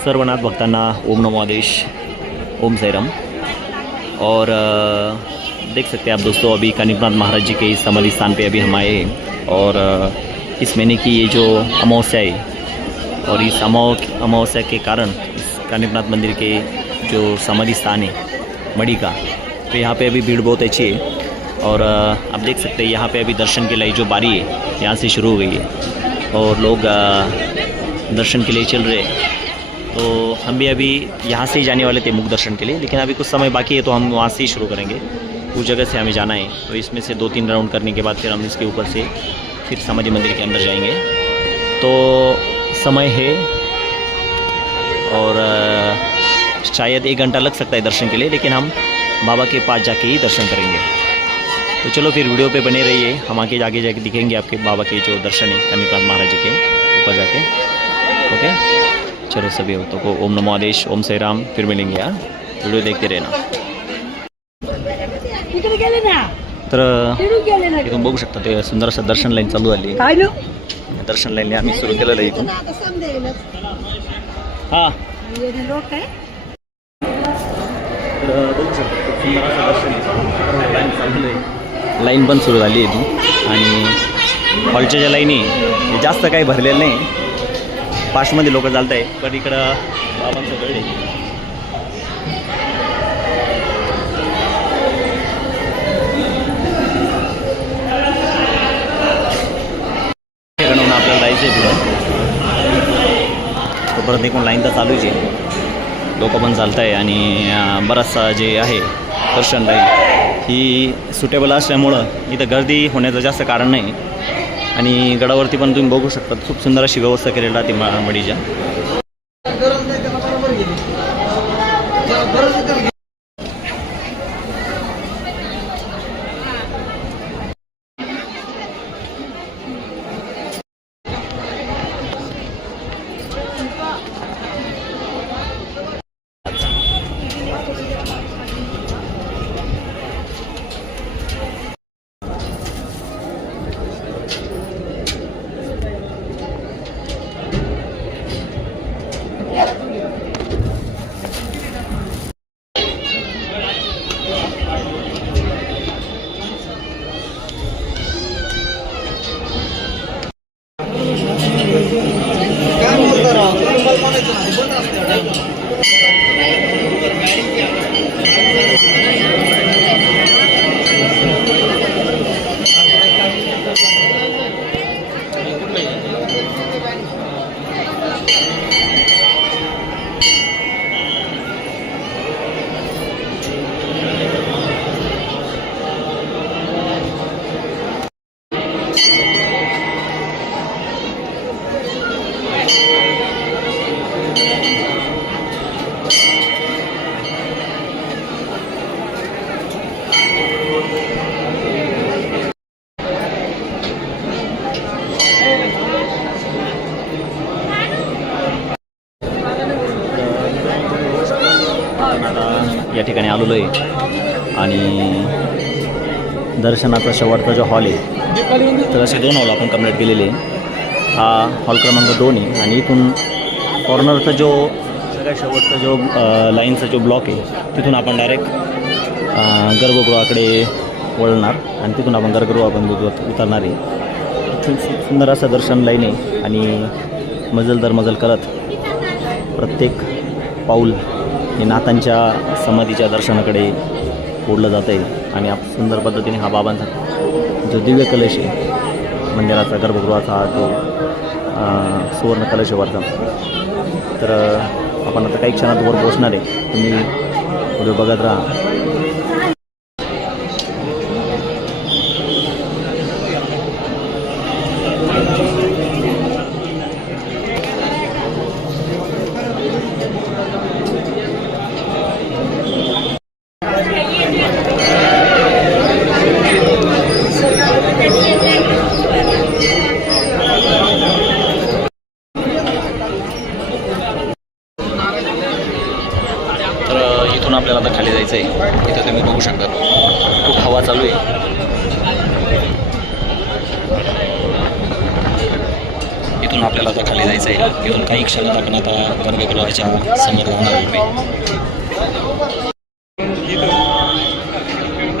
सर्वनाथ भक्तांना ओम नमो आदेश, ओम साईराम। और देख सकते हैं आप दोस्तों, अभी कानिकनाथ महाराज जी के समाधि स्थान पे अभी हम आए हैं। और इस महीने की ये जो अमावस्या है, और इस अमावस्या के कारण इस कानिकनाथ मंदिर के जो समाधि स्थान है मड़ी का, तो यहाँ पे अभी भीड़ बहुत अच्छी है। और आप देख सकते हैं यहाँ पे अभी दर्शन के लिए जो बारी है यहाँ से शुरू हो गई है और लोग दर्शन के लिए चल रहे हैं। तो हम भी अभी यहाँ से ही जाने वाले थे मुख दर्शन के लिए, लेकिन अभी कुछ समय बाकी है तो हम वहाँ से ही शुरू करेंगे। उस जगह से हमें जाना है, तो इसमें से 2-3 राउंड करने के बाद फिर हम इसके ऊपर से फिर समाधि मंदिर के अंदर जाएंगे। तो समय है और शायद 1 घंटा लग सकता है दर्शन के लिए, लेकिन हम बाबा के पास जाके ही दर्शन करेंगे। तो चलो फिर वीडियो पे बने रहिए, हम आगे जाके दिखेंगे आपके बाबा के जो दर्शन है कानिकनाथ महाराज जी के ऊपर जाके। ओके, चलो सभी भक्तों को ओम नमो आदेश, ओम साई राम। फिर मिलेंगे यार, वीडियो देखते रहना। तर इथून बघू शकता ते सुंदर असं दर्शन लाईन चालू झाली। दर्शन लाईनने आम्ही सुरू केलेलं आहे इथून। हां, तर बघू शकता खूप सुंदर असं दर्शन आहे, लाईन चालू आहे। लाईन पण सुरू झाली आहे इथून, आणि हॉलच्या ज्या लाईनी जास्त काही भरलेलं नाही, पाचमध्ये लोक चालत आहे, पण इकडं बाबांचं गड आहे। आपल्याला जायचं आहे पुढं, तो परत एकूण लाईन तर चालूच आहे, लोक पण चालत आहे। आणि बराचसा जे आहे दर्शन लाईन ही सुटेबल असल्यामुळं इथं गर्दी होण्याचं जास्त कारण नाही। आणि गडावरती पण तुम्ही बघू शकता खूप सुंदर अशी व्यवस्था केलेली आहे मडीच्या। या ठिकाणी आलेलो आहे, आणि दर्शनाचा शेवटचा जो हॉल आहे, तर असे 2 हॉल आपण कंप्लीट केलेले आहे। हा हॉल क्रमांक 2 आहे, आणि इथून कॉर्नरचा जो सगळ्यात शेवटचा जो लाईनचा जो ब्लॉक आहे, तिथून आपण डायरेक्ट गर्भगृहाकडे वळणार, आणि तिथून आपण गर्भगृहापर्यंत उतरणार आहे। सुंदर असं दर्शन लाईन आहे, आणि मजल दर मजल करत प्रत्येक पाऊल हे नाथांच्या समाधीच्या दर्शनाकडे ओढलं जात आहे। आणि आप सुंदर पद्धतीने हा बाबांचा जो दिव्य कलश आहे मंदिराचा, गर्भगृहाचा हा जो सुवर्ण कलश आहे वरचा, तर आपण आता काही क्षणात वर पोहोचणार आहे। तुम्ही व्हिडिओ बघत राहा। आपल्याला आता खाली जायचं आहे। इथून आपल्याला आता खाली जायचं आहे. इथून काही क्षणात आपण आता गर्भगृहाच्या समोर राहणार आहे.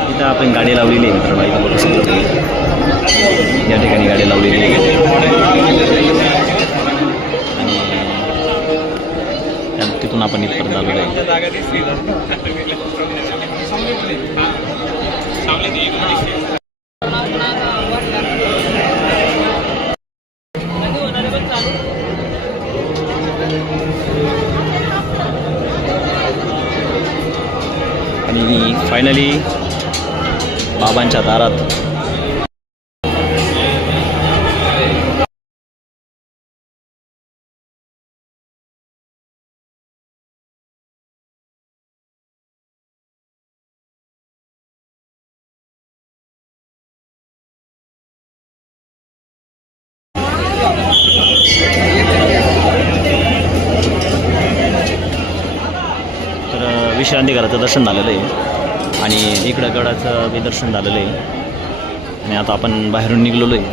इथं आपण गाडी लावलेली आहे मित्रांनो, इथं बघू शकतो तुम्ही. या ठिकाणी गाडी लावलेली आहे आणि तिथून आपण इथपर्यंत आलेलो आहे. आणि फायनली बाबांच्या दारात तर विश्रांतीघराचं दर्शन झालेलं आहे आणि इकडं गडाचं बी दर्शन झालेलं आहे आणि आता आपण बाहेरून निघलेलो आहे.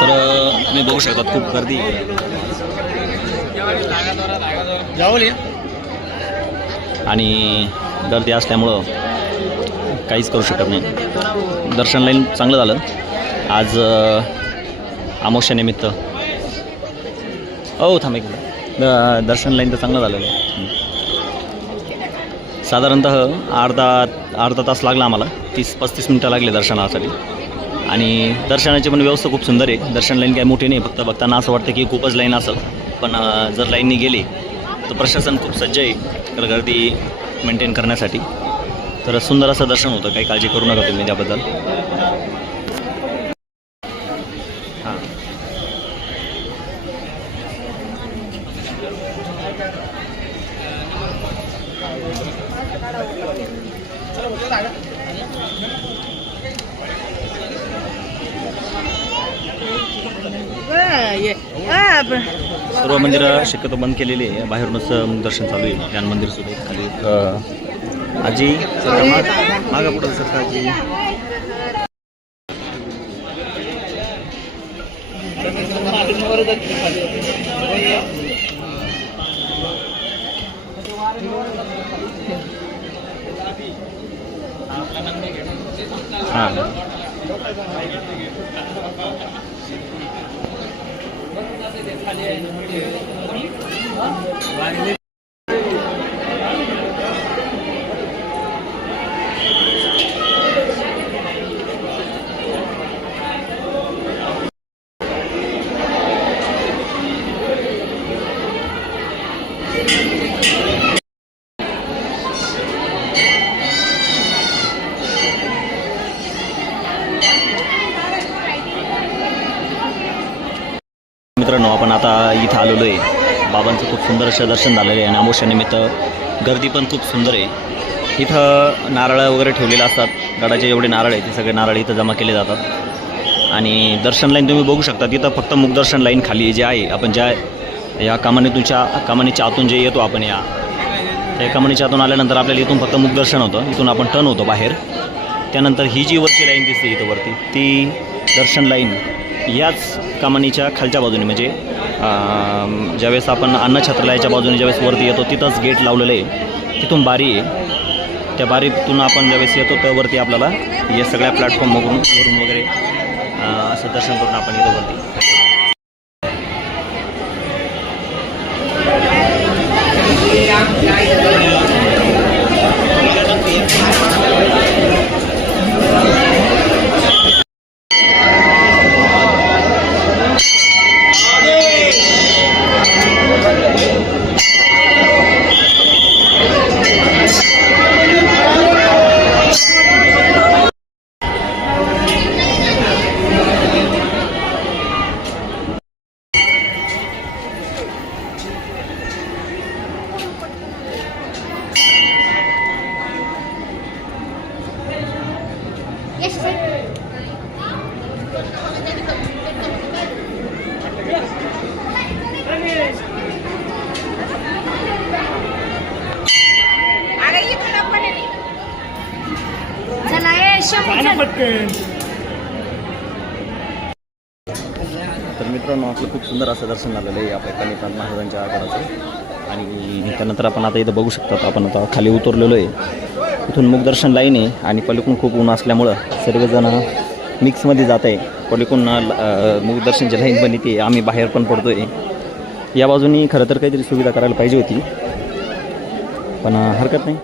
तर तुम्ही बघू शकता खूप गर्दी आणि गर्दी असल्यामुळं काहीच करू शकत नाही. दर्शन लाईन चांगलं झालं आज अमावस्यानिमित्त. थांब एक दर्शन लाईन तर चांगलं झालेलं आहे. साधारणतः अर्धा तास लागला आम्हाला, 30-35 मिनटं लागले दर्शनासाठी. आणि दर्शनाची पण व्यवस्था खूप सुंदर आहे. दर्शन लाईन काही मोठी नाही, फक्त बघताना असं वाटतं की खूपच लाईन असेल, पण जर लाईननी गेली तर प्रशासन खूप सज्ज आहे गर्दी मेंटेन करण्यासाठी. तर सुंदर असं दर्शन होतं, काही काळजी करू नका तुम्ही त्याबद्दल. हां सर्व मंदिरं शक्यतो बंद केलेली आहे. बाहेरूनच दर्शन चालू आहे. ज्ञान मंदिर सुद्धा खाली. आजी मागा पुढं सर आजी. हां मित्रांनो, आपण आता इथं आलेलो आहे. बाबांचं खूप सुंदर असं दर्शन झालेलं आहे आणि अमावस्यानिमित्त गर्दी पण खूप सुंदर आहे. इथं नारळ वगैरे ठेवलेले असतात. गडाचे जेवढे नारळ आहेत ते सगळे नारळ इथं जमा केले जातात. आणि दर्शन लाईन तुम्ही बघू शकता, तिथं फक्त मुखदर्शन लाईन खाली जे आहे, आपण ज्या या कमानीच्या आतून जे येतो आपण त्या कमानीच्या आतून आल्यानंतर आपल्याला इथून फक्त मुखदर्शन होतं. इथून आपण टर्न होतो बाहेर. त्यानंतर ही जी वरची लाईन दिसते इथं वरती, ती दर्शन लाईन याच कमानीच्या खालच्या बाजूने, म्हणजे ज्यावेळेस आपण अन्नछत्रालयाच्या बाजूने ज्यावेळेस वरती येतो तिथंच गेट लावलेलं आहे. तिथून बारी आहे. त्या बारीतून आपण ज्यावेळेस येतो त्यावरती आपल्याला या सगळ्या प्लॅटफॉर्मवरून वगैरे असं दर्शन करून आपण इथं वरती. मित्रांनो आपलं खूप सुंदर असं दर्शन झालेलं आहे आपल्या कनिपात महाराजांच्या आगडाचं. आणि त्यानंतर आपण आता इथं बघू शकतात, आपण आता खाली उतरलेलो आहे. इथून मुखदर्शन लाईन आहे आणि पलीकडून खूप ऊन असल्यामुळं सर्वजण मिक्समध्ये जात आहे. पलीकडून मुखदर्शनची लाईन पण येते, आम्ही बाहेर पण पडतो आहे. या बाजूनी खरं तर काहीतरी सुविधा करायला पाहिजे होती, पण हरकत नाही.